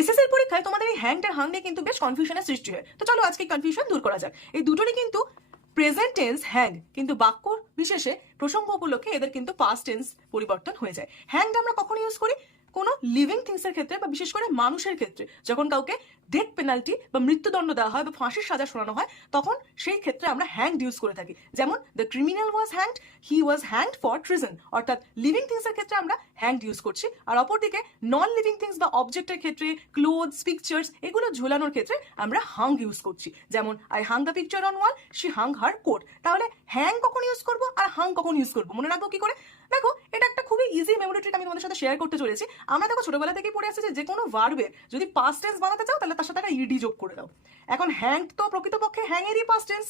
এসএসসির পরীক্ষায় তোমাদের এই হ্যাংড আর হাং নিয়ে কিন্তু বেশ কনফিউশনের সৃষ্টি হয়। তো চলো আজকে কনফিউশন দূর করা যাক। এই দুটোরই কিন্তু প্রেজেন্ট টেন্স হ্যাং, কিন্তু বাক্য বিশেষে প্রসঙ্গ উপলক্ষে এদের কিন্তু পাস্ট টেন্স পরিবর্তন হয়ে যায়। হ্যাংড আমরা কখন ইউজ করি? কোনো লিভিং থিংস এর ক্ষেত্রে বা বিশেষ করে মানুষের ক্ষেত্রে, যখন কাউকে ডেথ পেনাল্টি বা মৃত্যুদণ্ড দেওয়া হয় বা ফাঁসির সাজা শোনানো হয়, তখন সেই ক্ষেত্রে আমরা হ্যাংড ইউজ করে থাকি। যেমন the criminal was hanged, he was hanged for treason. অর্থাৎ লিভিং থিংস এর ক্ষেত্রে আমরা হ্যাংড ইউজ করছি, আর অপরদিকে নন লিভিং থিংস বা অবজেক্টের ক্ষেত্রে, ক্লোথস, পিকচার্স এগুলো ঝোলানোর ক্ষেত্রে আমরা হাং ইউজ করছি। যেমন I hang the picture on wall, she hang her coat. তাহলে হ্যাং কখন ইউজ করবো আর হাং কখন ইউজ করবো মনে রাখবো কি করে? দেখো, এটা একটা খুবই ইজি মেমোরি ট্রিক আমি তোমাদের সাথে শেয়ার করতে চলেছি। আমরা দেখো ছোটবেলা থেকেই পড়ে আসছে যে কোনো ভার্বের যদি পাস্ট টেন্স বানাতে চাও তাহলে তার সাথে একটা ইডি যোগ করে দাও। এখন হ্যাং তো প্রকৃতপক্ষে হ্যাং এরই পাস্ট টেন্স।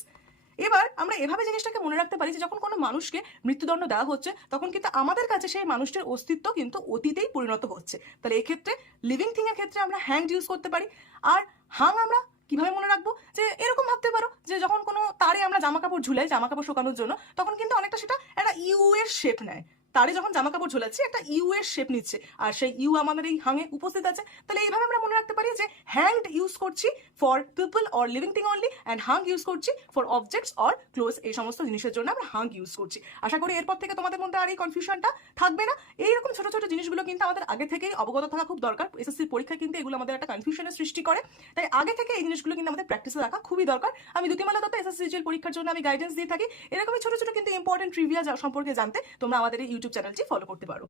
এবার আমরা এভাবে জিনিসটাকে মনে রাখতে পারি যে যখন কোনো মানুষকে মৃত্যুদণ্ড দেওয়া হচ্ছে, তখন কিন্তু আমাদের কাছে সেই মানুষটির অস্তিত্ব কিন্তু অতীতেই পরিণত হচ্ছে। তাহলে এই ক্ষেত্রে লিভিং থিং এর ক্ষেত্রে আমরা হ্যাংড ইউজ করতে পারি। আর হাং আমরা কিভাবে মনে রাখবো? যে এরকম ভাবতে পারো যে যখন কোনো তারে আমরা জামা কাপড় ঝুলাই জামা কাপড় শুকানোর জন্য, তখন কিন্তু অনেকটা সেটা একটা ইউ এর শেপ নেয়। তারে যখন জামা কাপড় ঝোলাচ্ছি একটা ইউ এর শেপ নিচ্ছে, আর সেই ইউ আমাদের এই হাঙে উপস্থিত আছে। তাহলে এইভাবে আমরা মনে রাখতে পারি যে হ্যাংড ইউজ করছি for people or living thing only, and hang use করছি ফর অবজেক্টস অর ক্লোজ, এই সমস্ত জিনিসের জন্য আমরা হাং ইউজ করছি। আশা করি এরপর থেকে তোমাদের মধ্যে আর এই কনফিউশনটা থাকবে না। এইরকম ছোট ছোট জিনিসগুলো কিন্তু আমাদের আগে থেকেই অবগত থাকা খুব দরকার। এসএসসির পরীক্ষা কিন্তু এগুলো আমাদের একটা কনফিউশনের সৃষ্টি করে, তাই আগে থেকে এই জিনিসগুলো কিন্তু আমাদের প্র্যাকটিসে রাখা খুবই দরকার। আমি দ্যুতিমালা দত্ত, এসএসসি পরীক্ষার জন্য আমি গাইডেন্স দিয়ে থাকি। এরকমই ছোট ছোট কিন্তু ইম্পর্টেন্ট ট্রিভিয়া সম্পর্কে জানতে তোমরা আমাদের এই ইউটিউব চ্যানেলটি ফলো করতে পারো।